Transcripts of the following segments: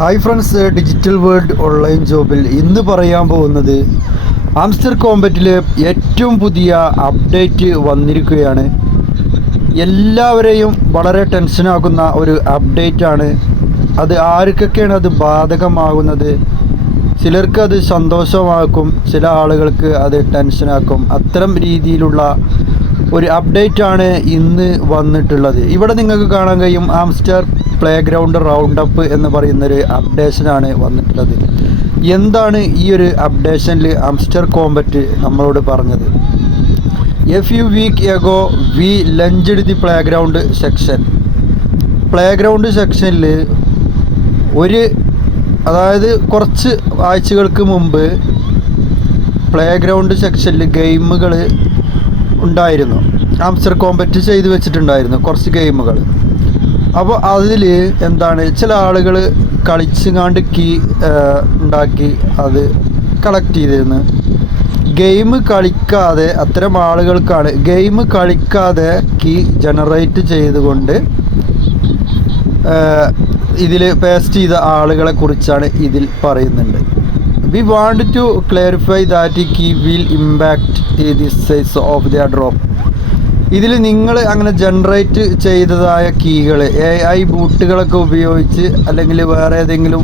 Hi friends, digital world online ജോബിൽ ഇന്ന് പറയാൻ പോകുന്നത് ആംസ്റ്റർ കോമ്പറ്റിലെ ഏറ്റവും പുതിയ അപ്ഡേറ്റ് വന്നിരിക്കുകയാണ്. എല്ലാവരെയും വളരെ ടെൻഷനാക്കുന്ന ഒരു അപ്ഡേറ്റാണ്. അത് ആർക്കൊക്കെയാണ് അത് ബാധകമാകുന്നത്? ചിലർക്ക് അത് സന്തോഷമാക്കും, ചില ആളുകൾക്ക് അത് ടെൻഷനാക്കും. അത്തരം രീതിയിലുള്ള ഒരു അപ്ഡേറ്റാണ് ഇന്ന് വന്നിട്ടുള്ളത്. ഇവിടെ നിങ്ങൾക്ക് കാണാൻ കഴിയും, ആംസ്റ്റർ പ്ലേ ഗ്രൗണ്ട് റൗണ്ട് അപ്പ് എന്ന് പറയുന്നൊരു അപ്ഡേഷനാണ് വന്നിട്ടുള്ളത്. എന്താണ് ഈ ഒരു അപ്ഡേഷനിൽ ആംസ്റ്റർ കോമ്പറ്റ് നമ്മളോട് പറഞ്ഞത്? A few week ago we launched the play ground section. Play ground സെക്ഷനിൽ അതായത് കുറച്ച് ആഴ്ചകൾക്ക് മുമ്പ് പ്ലേ ഗ്രൗണ്ട് സെക്ഷനിൽ ഗെയിമുകൾ ഉണ്ടായിരുന്നു. ആംസ്റ്റർ കോമ്പറ്റ് ചെയ്ത് വെച്ചിട്ടുണ്ടായിരുന്നു കുറച്ച് ഗെയിമുകൾ. അപ്പോൾ അതിൽ എന്താണ്, ചില ആളുകൾ കളിച്ചുങ്ങാണ്ട് കീ ഉണ്ടാക്കി അത് കളക്ട് ചെയ്തിരുന്നു. ഗെയിം കളിക്കാതെ അത്തരം ആളുകൾക്കാണ് ഗെയിം കളിക്കാതെ കീ ജനറേറ്റ് ചെയ്തുകൊണ്ട് ഇതിൽ പേസ്റ്റ് ചെയ്ത ആളുകളെ കുറിച്ചാണ് ഇതിൽ പറയുന്നുണ്ട്. We want to clarify that key will impact the size of the drop. ഇതിൽ നിങ്ങൾ അങ്ങനെ ജനറേറ്റ് ചെയ്തതായ കീകൾ AI ബൂട്ടുകളൊക്കെ ഉപയോഗിച്ച് അല്ലെങ്കിൽ വേറെ ഏതെങ്കിലും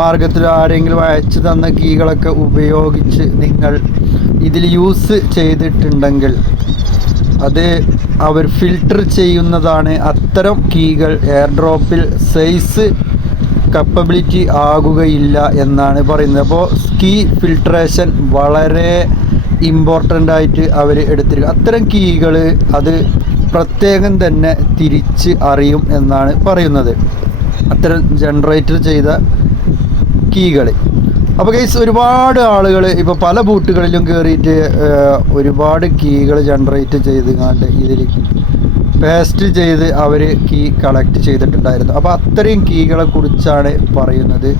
മാർഗത്തിൽ ആരെങ്കിലും അയച്ചു തന്ന കീകളൊക്കെ ഉപയോഗിച്ച് നിങ്ങൾ ഇതിൽ യൂസ് ചെയ്തിട്ടുണ്ടെങ്കിൽ അത് അവർ ഫിൽട്ടർ ചെയ്യുന്നതാണ്. അത്തരം കീകൾ എയർ ഡ്രോപ്പിൽ സൈസ് കപ്പബിലിറ്റി ആകുകയില്ല എന്നാണ് പറയുന്നത്. അപ്പോൾ കീ ഫിൽട്രേഷൻ വളരെ ഇമ്പോർട്ടൻ്റ് ആയിട്ട് അവർ എടുത്തിരിക്കും. അത്തരം കീകൾ അത് പ്രത്യേകം തന്നെ തിരിച്ച് അറിയും എന്നാണ് പറയുന്നത്, അത്തരം ജനറേറ്റർ ചെയ്ത കീകൾ. അപ്പോൾ ഗൈസ്, ഒരുപാട് ആളുകൾ ഇപ്പോൾ പല ബൂട്ടുകളിലും കയറിയിട്ട് ഒരുപാട് കീകൾ ജനറേറ്റ് ചെയ്ത് കണ്ട് ഇതിൽ പേസ്റ്റ് ചെയ്ത് അവർ കീ കളക്ട് ചെയ്തിട്ടുണ്ടായിരുന്നു. അപ്പോൾ അത്രയും കീകളെ കുറിച്ചാണ് പറയുന്നത്.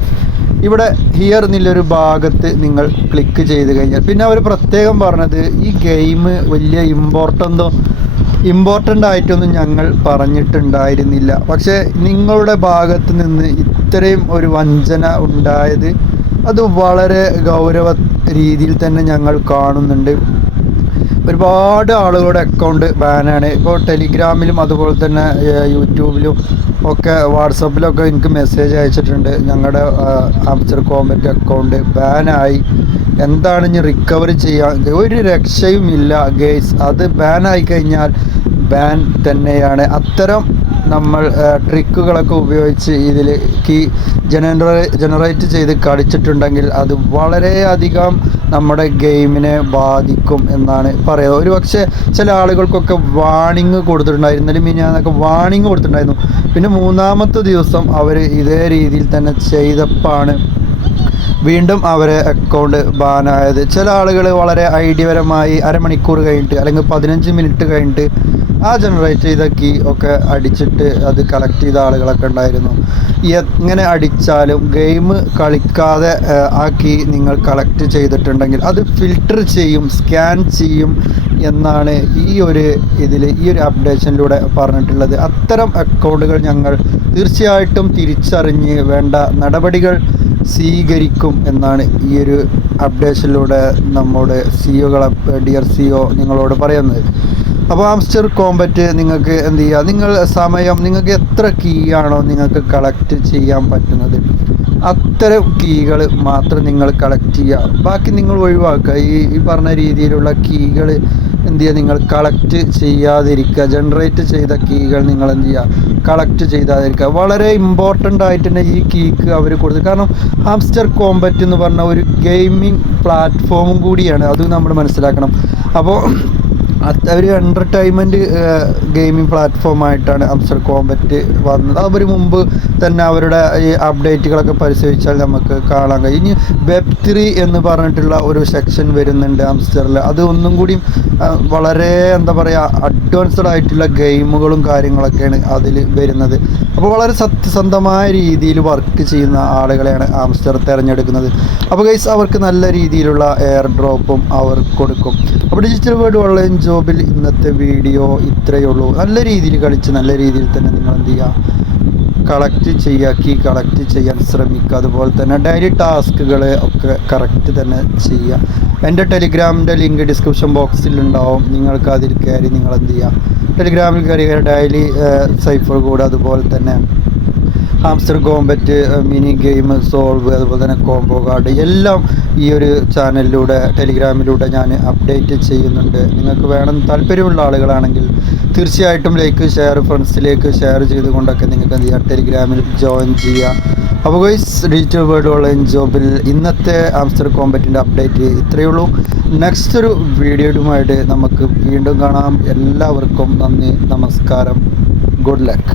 ഇവിടെ ഹിയർ എന്നുള്ളൊരു ഭാഗത്ത് നിങ്ങൾ ക്ലിക്ക് ചെയ്ത് കഴിഞ്ഞാൽ പിന്നെ അവർ പ്രത്യേകം പറഞ്ഞത്, ഈ ഗെയിം വലിയ ഇമ്പോർട്ടൻ്റ് ആയിട്ടൊന്നും ഞങ്ങൾ പറഞ്ഞിട്ടുണ്ടായിരുന്നില്ല, പക്ഷേ നിങ്ങളുടെ ഭാഗത്ത് നിന്ന് ഇത്രയും ഒരു വഞ്ചന ഉണ്ടായത് അത് വളരെ ഗൗരവ രീതിയിൽ തന്നെ ഞങ്ങൾ കാണുന്നുണ്ട്. ഒരുപാട് ആളുകളുടെ അക്കൗണ്ട് ബാനാണ്. ഇപ്പോൾ ടെലിഗ്രാമിലും അതുപോലെ തന്നെ യൂട്യൂബിലും ഒക്കെ വാട്സപ്പിലൊക്കെ എനിക്ക് മെസ്സേജ് അയച്ചിട്ടുണ്ട്, ഞങ്ങളുടെ ആംസ്റ്റർ കോമ്പറ്റ് അക്കൗണ്ട് ബാനായി, എന്താണ് ഇനി റിക്കവറി ചെയ്യാൻ ഒരു രക്ഷയും ഇല്ല ഗേസ്. അത് ബാനായി കഴിഞ്ഞാൽ ബാൻ തന്നെയാണ്. അത്തരം നമ്മൾ ട്രിക്കുകളൊക്കെ ഉപയോഗിച്ച് ഇതിൽ കീ ജനറേറ്റ് ചെയ്ത് കളിച്ചിട്ടുണ്ടെങ്കിൽ അത് വളരെയധികം നമ്മുടെ ഗെയിമിനെ ബാധിക്കും എന്നാണ് പറയുന്നത്. ഒരു പക്ഷേ ചില ആളുകൾക്കൊക്കെ വാണിംഗ് കൊടുത്തിട്ടുണ്ടായിരുന്നു, മിനിഞ്ഞാന്നൊക്കെ വാണിംഗ് കൊടുത്തിട്ടുണ്ടായിരുന്നു. പിന്നെ മൂന്നാമത്തെ ദിവസം അവർ ഇതേ രീതിയിൽ തന്നെ ചെയ്തപ്പോഴാണ് വീണ്ടും അവരെ അക്കൗണ്ട് ബാനായത്. ചില ആളുകൾ വളരെ ഐഡിയപരമായി അരമണിക്കൂർ കഴിഞ്ഞിട്ട് അല്ലെങ്കിൽ 15 മിനിറ്റ് കഴിഞ്ഞിട്ട് ആ ജനറേറ്റ് ചെയ്ത കീ ഒക്കെ അടിച്ചിട്ട് അത് കളക്ട് ചെയ്ത ആളുകളൊക്കെ ഉണ്ടായിരുന്നു. എങ്ങനെ അടിച്ചാലും ഗെയിം കളിക്കാതെ ആ കീ നിങ്ങൾ കളക്ട് ചെയ്തിട്ടുണ്ടെങ്കിൽ അത് ഫിൽട്ടർ ചെയ്യും, സ്കാൻ ചെയ്യും എന്നാണ് ഈ ഒരു അപ്ഡേഷനിലൂടെ പറഞ്ഞിട്ടുള്ളത്. അത്തരം അക്കൗണ്ടുകൾ ഞങ്ങൾ തീർച്ചയായിട്ടും തിരിച്ചറിഞ്ഞ് വേണ്ട നടപടികൾ സ്വീകരിക്കും എന്നാണ് ഈ ഒരു അപ്ഡേഷനിലൂടെ നമ്മുടെ ഡിയർ CEO നിങ്ങളോട് പറയുന്നത്. അപ്പോൾ ആംസ്റ്റർ കോമ്പറ്റ് നിങ്ങൾക്ക് എന്ത് ചെയ്യുക, നിങ്ങൾക്ക് എത്ര കീ ആണോ നിങ്ങൾക്ക് കളക്ട് ചെയ്യാൻ പറ്റുന്നത് അത്തരം കീകൾ മാത്രം നിങ്ങൾ കളക്ട് ചെയ്യുക. ബാക്കി നിങ്ങൾ ഒഴിവാക്കുക. ഈ പറഞ്ഞ രീതിയിലുള്ള കീകൾ എന്ത് ചെയ്യുക, നിങ്ങൾ കളക്ട് ചെയ്യാതിരിക്കുക. ജനറേറ്റ് ചെയ്ത കീകൾ നിങ്ങൾ എന്ത് ചെയ്യുക, കളക്ട് ചെയ്താതിരിക്കുക. വളരെ ഇമ്പോർട്ടൻ്റ് ആയിട്ട് തന്നെ ഈ കീക്ക് അവർ കൊടുത്തു. കാരണം ആംസ്റ്റർ കോമ്പറ്റ് എന്ന് പറഞ്ഞ ഒരു ഗെയിമിംഗ് പ്ലാറ്റ്ഫോമും കൂടിയാണ്, അത് നമ്മൾ മനസ്സിലാക്കണം. അപ്പോൾ ഒരു എൻ്റർടൈൻമെൻറ്റ് ഗെയിമിംഗ് പ്ലാറ്റ്ഫോമായിട്ടാണ് ആംസ്റ്റർ കോമ്പറ്റ് വന്നത്. അവർ മുമ്പ് തന്നെ അവരുടെ ഈ അപ്ഡേറ്റുകളൊക്കെ പരിശോധിച്ചാൽ നമുക്ക് കാണാൻ കഴിയും. ഇനി Web3 എന്ന് പറഞ്ഞിട്ടുള്ള ഒരു സെക്ഷൻ വരുന്നുണ്ട് ആംസ്റ്ററിൽ. അത് ഒന്നും കൂടി വളരെ അഡ്വാൻസ്ഡ് ആയിട്ടുള്ള ഗെയിമുകളും കാര്യങ്ങളൊക്കെയാണ് അതിൽ വരുന്നത്. അപ്പോൾ വളരെ സത്യസന്ധമായ രീതിയിൽ വർക്ക് ചെയ്യുന്ന ആളുകളെയാണ് ആംസ്റ്റർ തിരഞ്ഞെടുക്കുന്നത്. അപ്പോൾ ഗൈസ്, അവർക്ക് നല്ല രീതിയിലുള്ള എയർ ഡ്രോപ്പും അവർ കൊടുക്കും. അപ്പോൾ ഡിജിറ്റൽ വേൾഡ് ഓൺലൈൻ ജോബിൽ ഇന്നത്തെ വീഡിയോ ഇത്രയേ ഉള്ളൂ. നല്ല രീതിയിൽ കളിച്ച് നല്ല രീതിയിൽ തന്നെ നിങ്ങൾ എന്ത് ചെയ്യുക, കളക്ട് ചെയ്യുക, കീ കളക്ട് ചെയ്യാൻ ശ്രമിക്കുക. അതുപോലെ തന്നെ ഡെയിലി ടാസ്കുകൾ ഒക്കെ കറക്റ്റ് തന്നെ ചെയ്യുക. എൻ്റെ ടെലിഗ്രാമിൻ്റെ ലിങ്ക് ഡിസ്ക്രിപ്ഷൻ ബോക്സിൽ ഉണ്ടാവും. നിങ്ങൾക്ക് അതിൽ കയറി നിങ്ങൾ എന്ത് ചെയ്യുക, ടെലിഗ്രാമിൽ കയറി ഡെയിലി സൈഫർ കോഡ്, അതുപോലെ തന്നെ hamster compete, mini game solve, അതുപോലെ തന്നെ കോംബോ കാർഡ് എല്ലാം ഈ ഒരു ചാനലിലൂടെ ടെലിഗ്രാമിലൂടെ ഞാൻ അപ്ഡേറ്റ് ചെയ്യുന്നുണ്ട്. നിങ്ങൾക്ക് വേണം താല്പര്യമുള്ള ആളുകളാണെങ്കിൽ തീർച്ചയായിട്ടും ലൈക്ക് ഷെയർ ഫ്രണ്ട്സിലേക്ക് ഷെയർ ചെയ്തുകൊണ്ടൊക്കെ നിങ്ങൾക്ക് എന്ത് ചെയ്യുക, ടെലിഗ്രാമിൽ ജോയിൻ ചെയ്യുക. അപ്പോൾ ഗൈസ്, ഡിജിറ്റൽ വേൾഡ് ഓൺലൈൻ ജോബിൽ ഇന്നത്തെ ഹാംസ്റ്റർ കോമ്പറ്റിൻ്റെ അപ്ഡേറ്റ് ഇത്രയേ ഉള്ളൂ. നെക്സ്റ്റ് ഒരു വീഡിയോയുമായിട്ട് നമുക്ക് വീണ്ടും കാണാം. എല്ലാവർക്കും നന്ദി, നമസ്കാരം, ഗുഡ് ലക്ക്.